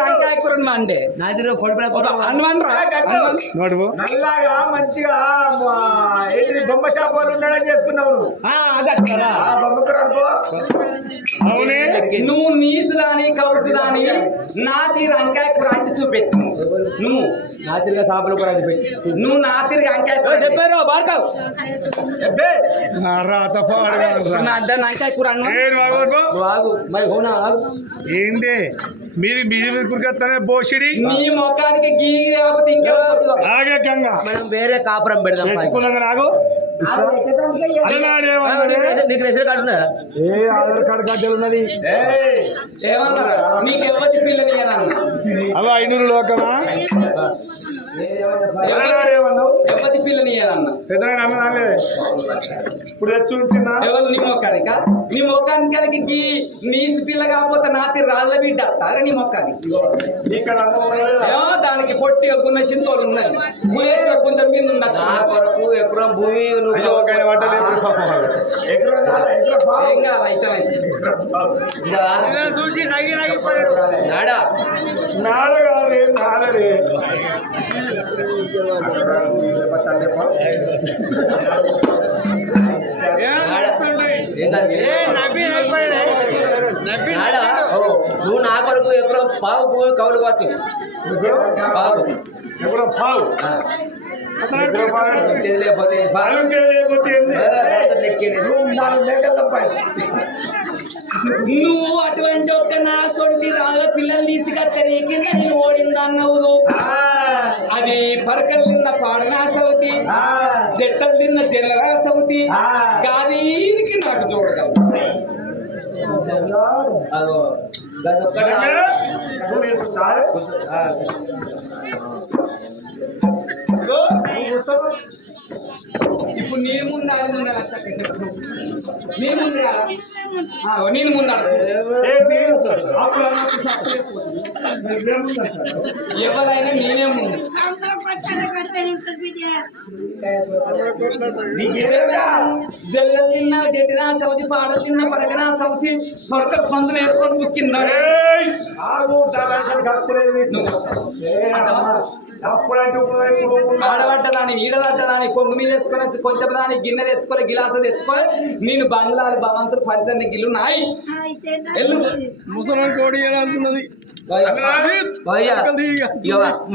రంకాయ కూర అంటే నాదిలో నల్లగా మంచిగా బొమ్మ షాప్ వాళ్ళు ఉండడం చేసుకున్నావు అవునే నువ్వు నీసు దాని కౌసు దాని నాతి రంకాయ కూర అంటే చూపెట్టు నువ్వు నాతిరిగా చేపలు కూడా నువ్వు నాతిరిగా అంకాయ చెప్పారు బార్కావు నంకాయ కూర ఏంటి మీరు మీరు కురికెత్తానే బోషిడి నీ మొఖానికి గీ కాకపోతే ఇంకెవరు ఆగే గంగా మనం వేరే కాపురం పెడదాం నాకు నీకు రేషన్ కార్డు ఉన్నదా ఆధార్ కార్డు కార్డు ఉన్నది ఏమన్నా నీకు ఎవరి పిల్లలు అలా 500 లోకమా ఎవరి పిల్లని అన్న ఇప్పుడు తెచ్చుకుంటున్నా ఎవరు నీ మొక్కానిక నీ మొక్కానికి నీ పిల్ల కాకపోతే నాతి రాళ్ళ బిడ్డ తాగా నీ మొక్కానికి దానికి పొట్టిగా గున్న చింతోలు ఉన్నది కొంచెం మీద ఉన్నది నా కొరకు ఎప్పుడో భూమి చూసి నాడా నువ్వు నా కొరకు ఎప్పుడో పావు పువ్వు కౌలు కొట్టు పావు ఎప్పుడో పావు నువ్వు అటువంటి ఒక నా కొడుకు రాళ్ళ పిల్లలు తీసుకొస్తే కింద నేను ఓడింది అన్నవుదు అది పరకలు తిన్న పాడనా సౌతి జట్టలు తిన్న జల్లరా సౌతి గాదీనికి నాకు చూడగలవు ఇప్పుడు నేను ముందు నేను ముందు ఎవరైనా నేనే ముందు జల్లలు తిన్నా జట్టినా సౌతి పాడ తిన్నా పరగనా సౌతి మరొక పందులు వేసుకొని ముక్కిందా ఆడబడ్డదాని ఈడబడ్డదాని కొంగు మీద తెచ్చుకొని కొంచెం దాని గిన్నె తెచ్చుకొని గిలాస తెచ్చుకొని నేను బంగ్లాలు భవంతులు పంచని గిల్లు నాయి ముసలి కోడి అనుకున్నది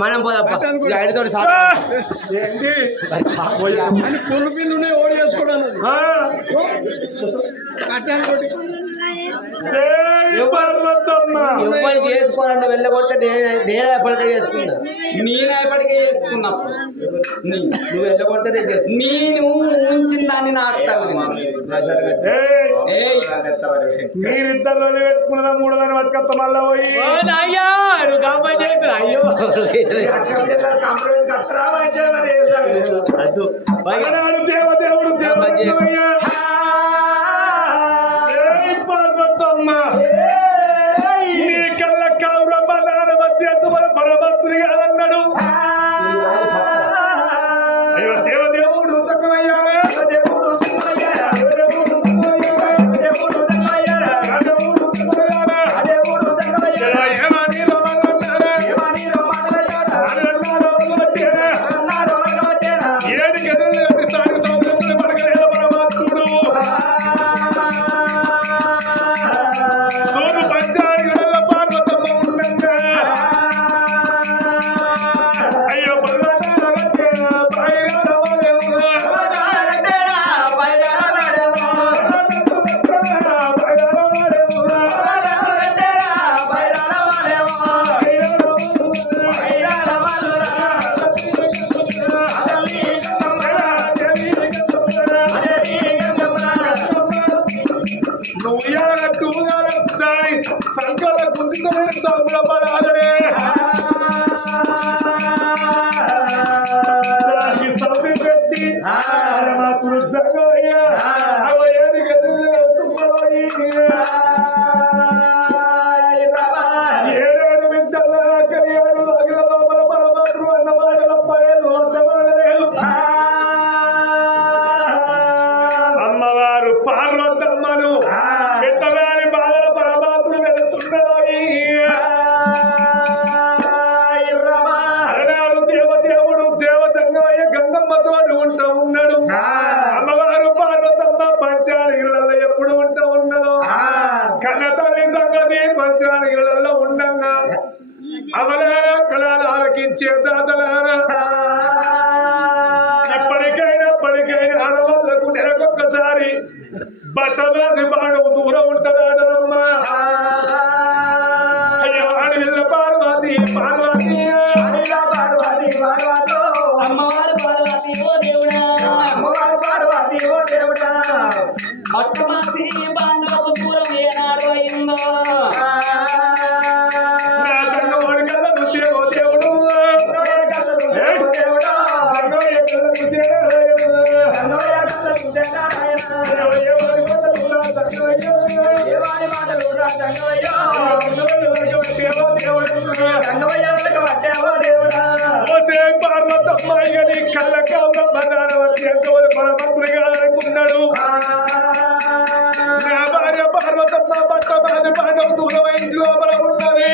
మనం ఐదుతో పుల్లు పిల్లు ఓడి వేసుకోవడానికి చేసుకోవాలంటే వెళ్ళగొట్టే నేను ఎప్పటికే చేసుకున్నా నేను ఎప్పటికే చేసుకున్నప్పుడు నువ్వు వెళ్ళగొట్టే నేను ఉంచిన దాన్ని నాకు మీరిద్దరు పెట్టుకున్న 3 దాన్ని పట్టుకొస్తా మళ్ళా పోయి అయ్యో దేవదేవుడు నీ కళ్ళ కావుర బలాల మధ్య పరభద్రి అన్నాడు అయ్యో దేవదేవుడు సంకల గుంతుకొని సౌల పడాలనే సౌది పెట్టి కృష్ణయ్యా ఏది ఏడేడు విద్యలు కలియాడు అగిల లోపల పరమాత్రు అన్న మాటల పైలు అమ్మవారు పార్వతమ్మను పెట్టగాని బాధల పరమాత్మ వెళ్తున్నది అలనాడు దేవదేవుడు దేవతంగమయ్య గంగమ్మతో ఉంటా ఉన్నాడు. అమ్మవారు పార్వతమ్మ పంచాలి ఇళ్లలో ఎప్పుడు ఉంటా ఉన్నదో కన్న తల్లి సంగతి పంచాలి ఇళ్లలో ఉండంగా అమలారా కళలు ఆలకించే దాతలారా ఎప్పటికైనా ఆడవాళ్లకు నెలకొక్కసారి బట్టబాది బాడవు దూరం ఉంటుందాడమ్మా. అయ్యో ఆడవిల్ల పార్వతి పార్వతి అమ్మవారు పార్వతి ఓ దేవుడా, అమ్మవారు పార్వతి ఓ దేవుడా భక్తమాసి బాంధవకు దూరం ఏనాడు అయిందో. నా తంగవాడి కళ్ళను దేవో దేవుడు పార్వతమ్మాయి కళ్ళ కావున బదానవతి ఎంతో పరమంత్రిగా అనుకున్నాడు. నా భార్య పార్వతమ్మ పట్ట బాధ పాడవ దూరమై లోపల ఉన్నది.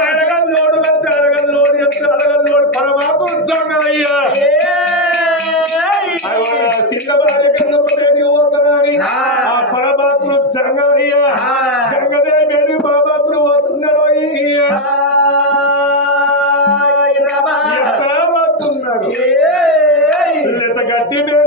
అడగల్లోడు అంటే అడగల్లోడు ఎంత అడగల్లోడు పరమాత్మ సంగమయ్యా చిన్న భార్య కన్నా పోతున్నాడు. ఆ పరమాత్మ సంగమయ్యా గంగదే మేడి పరమాత్మ పోతున్నాడు. గట్టి మీద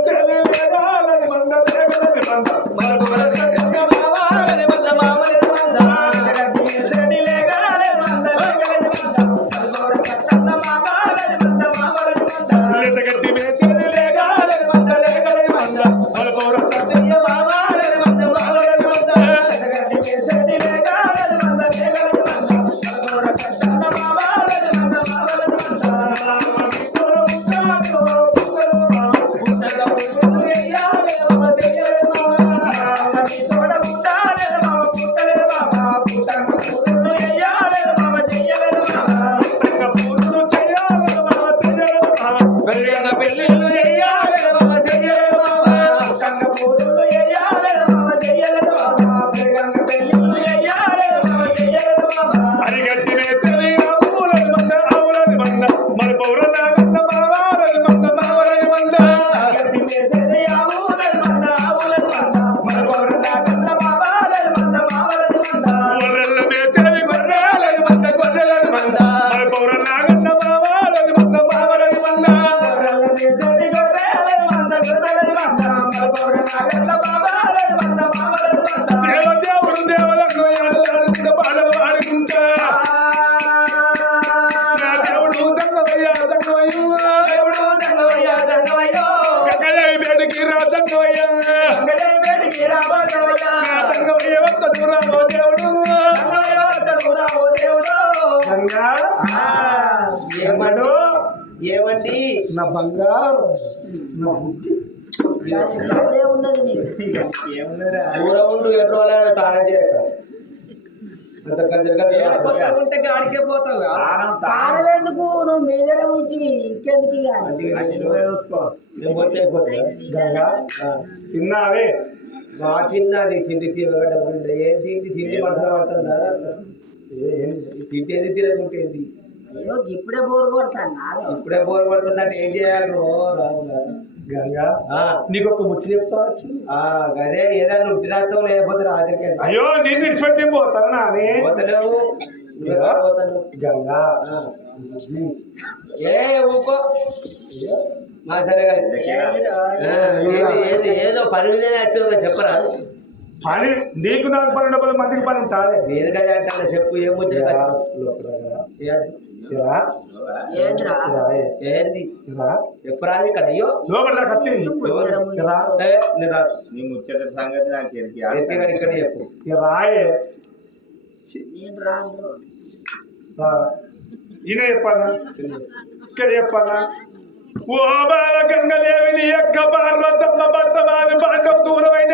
ఏమండి నా బంగారు నా బుద్ధి ఊరవుండు ఎట్లా తాళం చేయక ఉంటే గాడికే పోతావు. ఎందుకు నువ్వు మీద ఉంచి ఇంకెందుకు తిన్నావే మా చిన్నది తిండి ఏంటి తిండి మనసులో పడుతుందా? తింటేది తినకుంటేది ఇప్పుడే బోర్ కొడతాను. ఇప్పుడే బోర్ పడుతుందంటే ఏం చేయాలి? గంగా నీకు ఒక ముచ్చి చెప్తా అదే ఏదైనా ఉంటిరాతో లేకపోతే రాత్రికి అయ్యో దీన్ని పెట్టి పోతానా పోతలేవు గంగా ఏ ఊకో మా సరే ఏది ఏదో పని మీదనే యాక్చువల్గా చెప్పరా? పని నీకు నాకు పని డబ్బులు మందికి పని ఉంటారే నేను కదా అంటే చెప్పు ఏమొచ్చింది ఏంది ఎప్పురాది ఇక్కడ అయ్యో లోపల వచ్చింది నీ ముచ్చట సంగతి నాకు ఇక్కడ చెప్పు రాయే ఈయన చెప్పాలా ఇక్కడ చెప్పాలా? ఓ బాల గంగదేవిని యొక్క పార్వతమ్మ భర్తమాని బాగా దూరమైన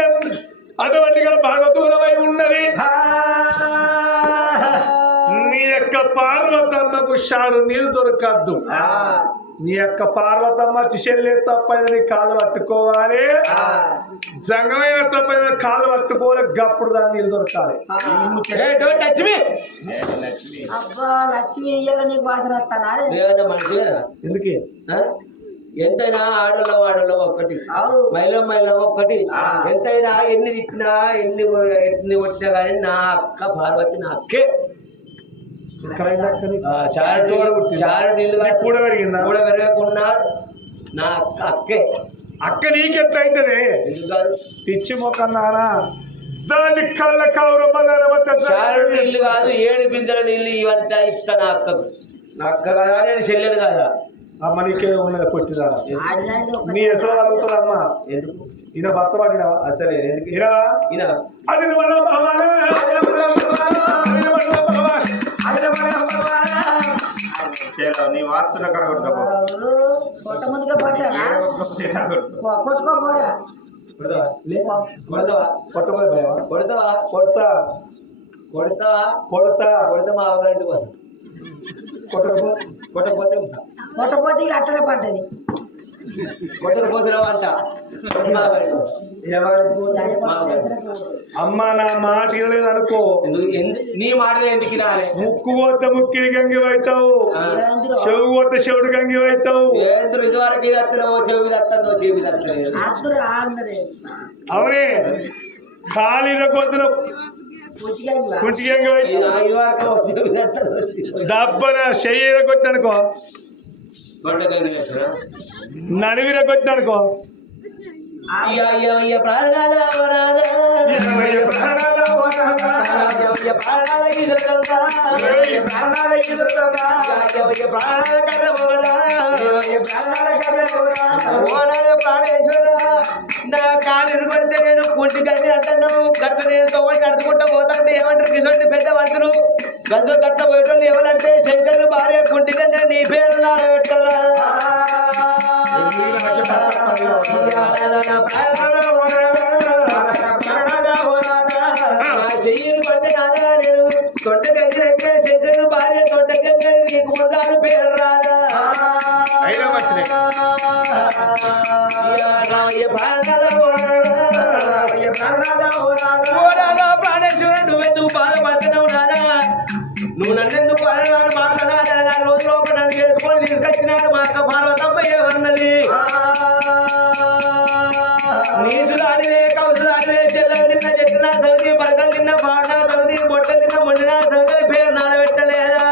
అటువంటిగా బాగా దూరమై ఉన్నది. నీ యొక్క పార్వతమ్మకు షారు నీళ్ళు దొరకద్దు. నీ యొక్క పార్వతమ్మ చెల్లె తప్పని కాలు పట్టుకోవాలి, జంగమైన తప్పని కాలు పట్టుకోవాలి, గప్పుడు దాన్ని నీళ్ళు దొరకాలి. అబ్బా లక్ష్మి ఇయ్యాల నీకు వాసన వస్తానా ఎందుకే ఎంతైనా ఆడలో ఒక్కటి, మహిళ ఒక్కటి. ఎంతైనా ఎన్ని తిట్టినా ఎన్ని వచ్చినా కానీ నా అక్క పార్వతి నా అక్కే. కూడా పెరగకుండా నా అక్క అక్కే. అక్క నీకెత్త అవుతుంది పిచ్చి మొక్కన్నారా దాన్ని కళ్ళ చారుడు నీళ్ళు కాదు 7 బిందెల నీళ్ళు ఇవంతా ఇస్తా నా అక్కకు. నా అక్క కదా నేను చెల్లెలు కాదా అమ్మ నీకే ఉన్నది కొట్టిదా నీ ఎసలు అడుగుతుందమ్మా. ఎందుకు ఈయన భర్త పడినా అసలే ఈయన అది నీ వాస్తున్న కొట్టముదిగా కొట్టుకోపోరా కొడతా మా అవగారింటి కోసం కొట్టకపోతే కొట్టపోతే ఇక అట్టనే పడ్డది. కొట్టకపోతున్నావు అంట. అమ్మ నా మాట ఇవ్వలేదు అనుకో, నీ మాటలు ఎందుకు రాలే? ముక్కు పోతే ముక్కిడి గంగి అవుతావు, చెవు పోతే చెవుడు గంగి అవుతావు. ఇదివరకు వస్తున్నావు చెవి వస్తుందో చెవి అవునే ఖాళీల కొద్దిన కుంటిగంగి దబ్బన చెయ్యిర కొట్టనుకో, నడివిర కొట్టనుకో, నా కాలు పడితే నేను కుంటి గంజి అంటాను గట్ల నేను తోటి నడుచుకుంటూ పోతాంటే ఏమంటారు కిసొంటి పెద్ద మంత్రులు గంజు గట్ల పోయేటోళ్ళు ఎవరంటే శంకర్లు భార్య కుంటి గంజ నీ పేరు పెట్టరా తొట్ట గంజి అయితే శంకర్లు భార్య తొట్ట గంజ నీకు ముగాలు పేరు రాదా నువ్వెందుకు బాధపడుతున్నావు నానా? నువ్వు నన్నెందుకు అడగాలి మాట్లాడాలి? 4 రోజుల లోపల నన్ను చేసుకొని తీసుకొచ్చినాడు మా అక్క పార్వతమ్మ ఏమన్నది? నీసు దానివే కౌసు దానివే చెల్లెలు తిన్న చెట్టున సౌది పరకలు తిన్న పాడిన సౌది బొట్టలు తిన్న మొండిన సౌది పేరు నానబెట్టలేదా?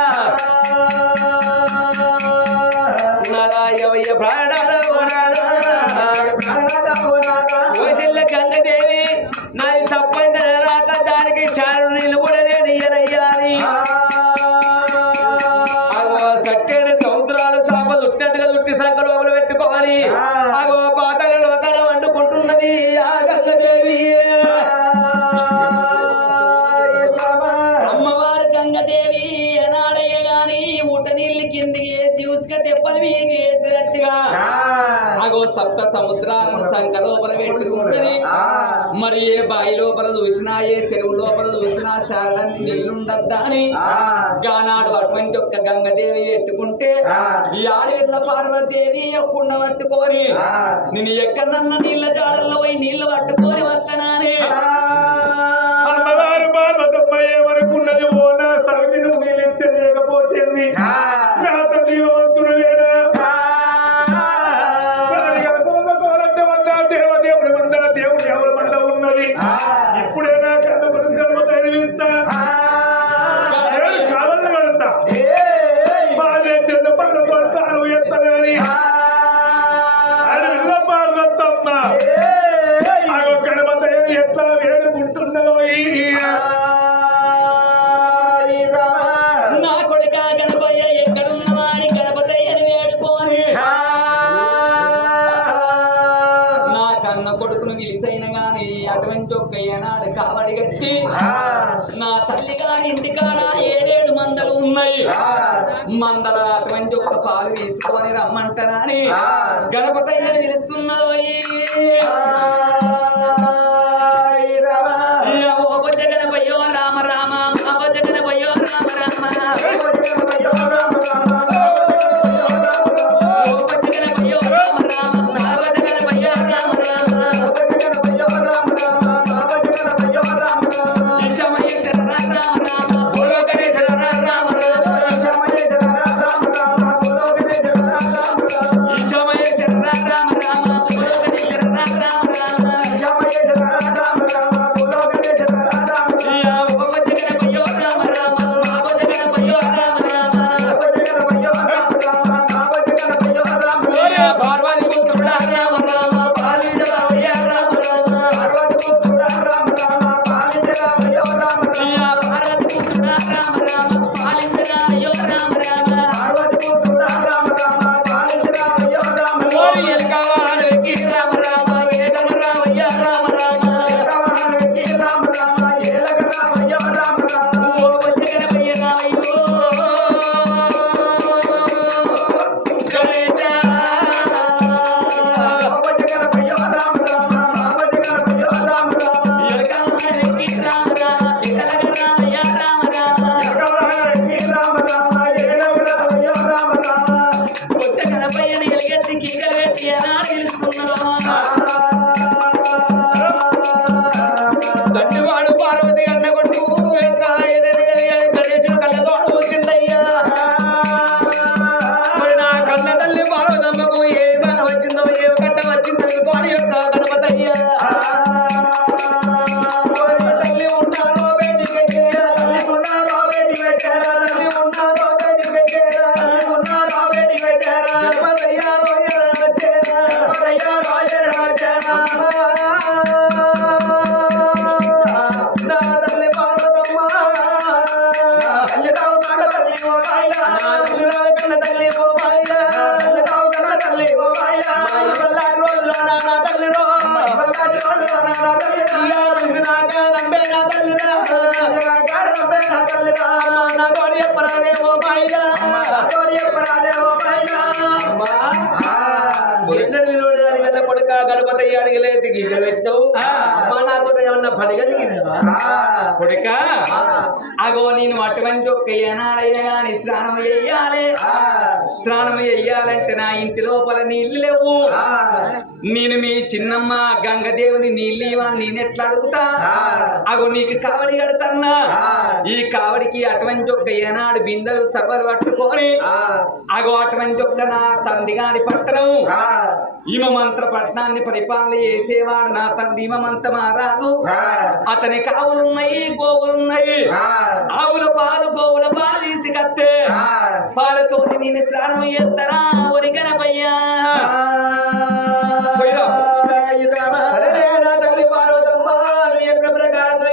గంగదేవి నాది తప్పైంది రాక దానికి చారు నీళ్ళు కూడా నేను ఇయ్యనయ్యాలి. సట్టేడు సముద్రాలు చేపలు ఉట్టినట్టుగా ఉట్టి సంఖ లోపల పెట్టుకోవాలి. అగో పాతల లోకాల వండుకుంటున్నది ఆ గంగదేవి. అమ్మవారు గంగదేవి ఎనాడయ్య గాని ఊట నీళ్ళు కిందికి వేసి ఉసుక తెప్పలు వీరికి వేసినట్టుగా అగో సప్త సముద్రాలను సంఖ లోపల పెట్టుకుంటుంది. మరి ఏ బావి లోపల చూసినా ఏ చెరువు లోపల చూసినా చాలా నీళ్ళుండద్దా అని గానాడు అటువంటి ఒక్క గంగదేవి పెట్టుకుంటే ఈ ఆడవిల్ల పార్వతీదేవి కుండ పట్టుకొని నేను ఎక్కడన్నా నీళ్ళ జాడల్లో పోయి నీళ్లు పట్టుకొని వస్తానని అమ్మవారు పార్వతమ్మ ఏమనుకున్నది ఓ నా సవిని నువ్వు లేకపోతే నా తల్లి వంతుడు లేడా దేవదేవుడి మంద దేవుడు ఎవరి మంద ఉన్నది ఇప్పుడే నా కన్న బతుకమ్మ తగిలిస్తా కావాలని పడతా బాగా చిన్న పనులు పడతాను ఎత్తనని అది పార్వతమ్మ అగో గణపత ఎట్లా వేడుకుంటున్నావు నా కొడుక గణపయ్య ఎక్కడున్నవాడి గణపతయ్యని వేడుకోని నా కన్న కొడుకును గెలిసైన గాని అటువంటి ఒక్క ఏనాడు కావడి కట్టి నా తల్లిగా ఇంటికాడ 7 మందలు ఉన్నాయి. మందల అటువంటి ఒక్క పాలు తీసుకొని రమ్మంటారని గణపతయ్యని పిలుస్తున్నారు. జగనపయ్యో రామ రామ జగనపయ్యో రామ రామ వదినా నా తోడు చెప్పరాదేమో మాయిదా తోడు చెప్పరాదేమో మాయిదా కొడుక గణపతి అడిగలేదు గీతలు పెట్టావు అమ్మా నాతో ఏమన్నా పని కలిగిందా కొడుక అగో నేను అటువంటి ఒక్క ఏనాడైనా కానీ స్నానం చెయ్యాలి స్నానం చెయ్యాలంటే నా ఇంటి లోపల నీళ్లు లేవు నేను మీ చిన్నమ్మ గంగదేవుని నీళ్ళు ఇవ్వాలి నేను ఎట్లా అడుగుతా అగో నీకు కావడి కడతన్నా ఈ కావడికి అటువంటి ఒక్క ఏనాడు బిందెలు సభలు పట్టుకొని అగో అటువంటి ఒక్క నా తండ్రి గారి పట్టణం ఈమంత్ర పట్టణాన్ని పరిపాలన చేసేవాడు నా తండ్రి ఈమంత మారాదు అతని కావులున్నాయి గోవులున్నాయి ఆవుల పాలు గోవుల పాలు తీసుకత్తే పాలతో నేను స్నానం చేస్తారా ఒరిగనపయ్యా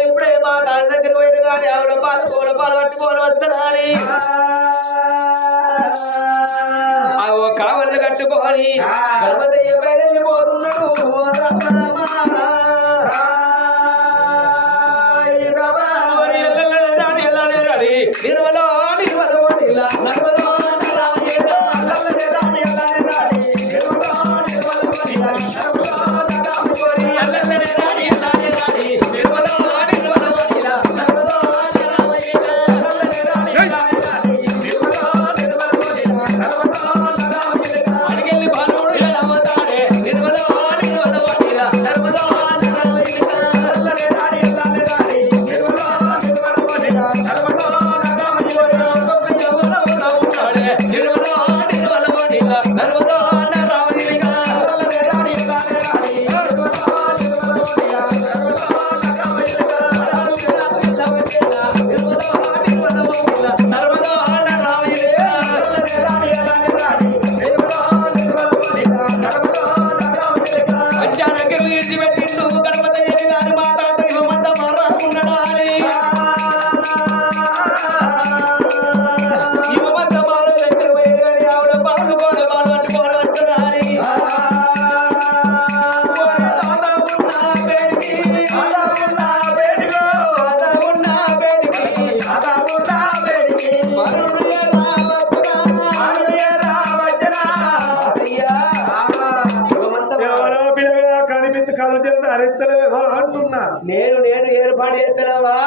ఇప్పుడే మా తాత దగ్గర పోయిన కానీ ఆవిడ పాలు గోవుల పాలు పట్టుకోవాలి వస్తున్నాని కావళ్ళు కట్టుకొని గణపతి వెళ్ళిపోతున్నాడు నిర్మలో అంటున్నా నేను ఏర్పాటు చేస్తున్నావా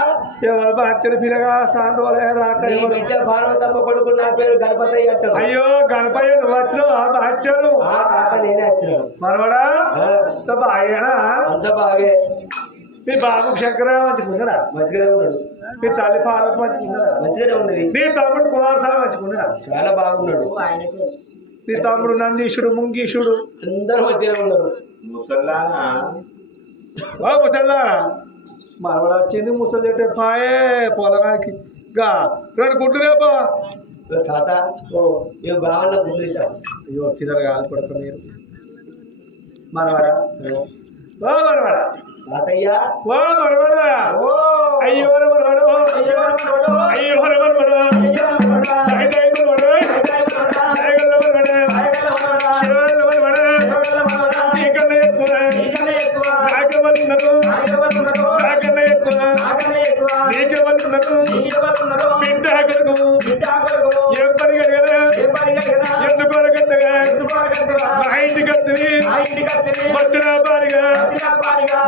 ఎవరు బాధ్యత పిల్లగా సాండ్రోలే రాక బిడ్డ పార్వతమ్మ కొడుకు నా పేరు గణపతి అంటారు అయ్యో గణపయ్య నువ్వు వచ్చినావు ఆ బాధ్యను నేనే వచ్చినావు మనవడా అంత బాగేనా అంత బాగే మీ బాబు శంకర మంచుకున్నాడా మంచిగానే ఉన్నాడు మీ తల్లి పార్వతి మంచుకున్నాడా మంచిగానే ఉన్నది నీ తమ్ముడు కుమారస్వామి మంచుకున్నాడా చాలా బాగున్నాడు నీ తమ్ముడు నందీశుడు ముంగీశుడు అందరూ మంచిగానే ఉన్నారు ముసల్లారా మనవడు వచ్చింది ముసలి పాయే పొలగానికి రెండు గుడ్లు రేపా తాత మేము బాగా గుడ్లు ఇస్తాం అయ్యో తినరు కాదు కొడుక మీరు మనవాడా ఓ మనవాడా తాతయ్య ఓ మనవాడా అయ్యో మనవాడు అయ్యో మనవాడు వచ్చిన పాడిగా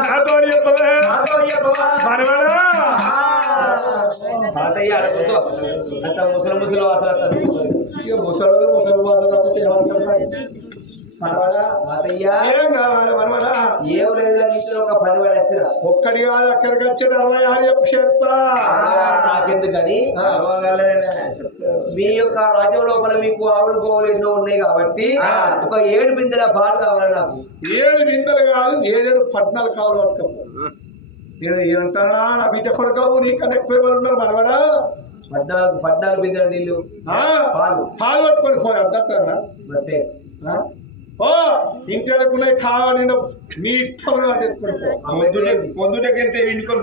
నాతో చెప్పవే మనవాడా తాతయ్య అడుగుతో అంత ముసలి వాసన ఇక ముసలు వాసన ఏం కావాలి మనవాడా ఏం లేదు ఇంట్లో ఒక పని వాడు వచ్చిన ఒక్కడి కాదు అక్కడికి వచ్చి 66 చెప్పు చెప్తా నాకెందుకని మీ యొక్క రాజ్యం లోపల మీకు ఆవులు గోవులు ఎన్నో ఉన్నాయి కాబట్టి ఒక 7 బిందెల పాలు కావాలి నాకు 7 బిందెలు కాదు 7 14 కావాలి పట్టుకోపు నేను ఏమంటానా నా బిడ్డ కొడుకోవు నీకన్నా ఎక్కువ వాళ్ళు ఉన్నారు మనవాడా 14 బిందెల నీళ్ళు పాలు పట్టుకొని పోయి అర్థానా అంతే ఓ ఇంటి అనుకున్నాయి కావాలి మీ ఇష్టం పొద్దుటకంటే ఇంటికొని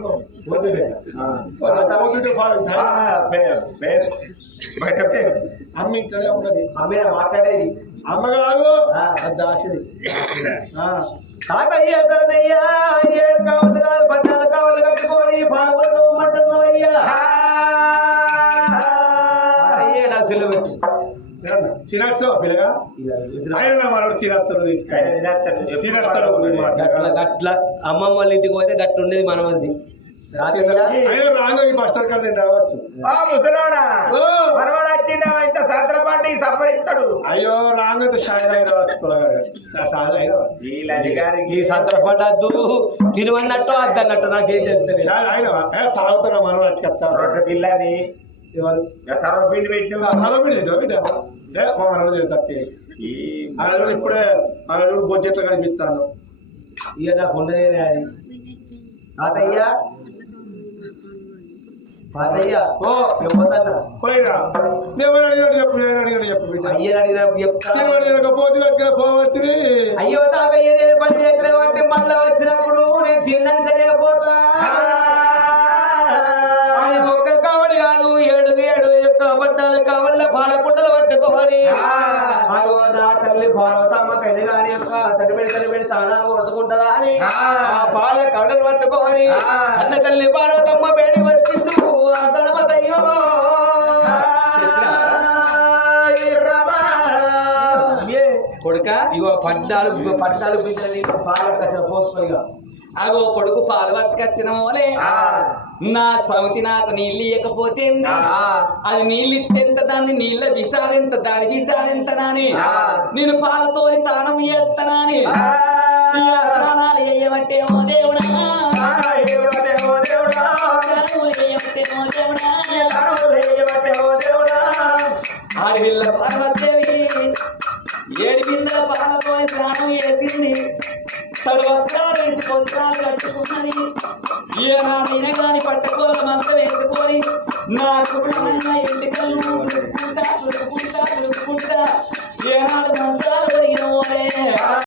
అమ్మ ఇంట్లోనే ఉన్నది అమ్మే మాట్లాడేది అమ్మ కాదు దాసిది తాతయ్య తనయ్యా 7 కావాలి కాదు 14 కావాలి కట్టుకొని పాల్గొనమయ్యా సెల్లు పెట్టి తినచ్చా పిల్లగా ఆయన మనోడు తినస్తాడు తినస్తాడు గట్ల గట్ల అమ్మమ్మ వాళ్ళ ఇంటికి పోతే గట్ల ఉండేది మనమంది ఆయన రాగా ఈ బస్ స్టాండ్ కాదు రావచ్చు అయ్యో రాగా షాయి రావచ్చు ఈ సంతర పడద్దు తినవన్నట్టు అద్దన్నట్టు నాకేం తెలుస్తుంది తాగుతున్నా మనం వచ్చేస్తాను రొట్టె పిల్లని సర్వపిండి ఇప్పుడే బొచ్చెట్లు కనిపిస్తాను ఇక నాకు ఉండేది అది తాతయ్య తాతయ్య ఓ చెప్పొద్దన్న పోయిరా నేను అడిగాడు చెప్పు నేను అడిగాడు చెప్పు అయ్యని అడిగినప్పుడు చెప్తా పోతులు పోవచ్చు అయ్యో తాతయ్య నేను పని చేయట్లేదంటే మళ్ళా వచ్చినప్పుడు నేను చిన్నంతనే పోతా ఆయన ఒక్క కావడి కాదు 7 యొక్క అబద్ధాలు కావాల పాలకుండలు పట్టుకోవాలి నా తల్లి భారతమ్మకైనా కానీ యొక్క తడిపెడి తానాలు కొట్టుకుంటారా అని ఆ పాల కవడలు పట్టుకోవాలి అన్న తల్లి భారతమ్మ పేరు వచ్చిండు ఆ గణపతయ్యో కొడుక ఇగో పడ్డాలు బిడ్డలు పాల పోసుకోగా అగో కొడుకు పాలు పట్టుకొచ్చిన వాళ్ళే నా సమితి నాకు నీళ్ళు ఇవ్వకపోతే అది నీళ్ళు ఇస్తేంత దాన్ని నీళ్ళ విసారెంత దాని విసారెంత నాని నేను పాలతో తానం చేస్తానని స్నానాలు చేయమంటే ఓ దేవుడా ఆడపిల్ల పార్వతీదేవి 7 బిందెల పాలతో స్నానం చేసింది తడు వస్త్రాలు వేసి వస్త్రాలు కట్టుకున్నది ఈయన నినగాని పట్టుకోల మంత వేసుకొని నా కుటుంబంగా ఇంటికి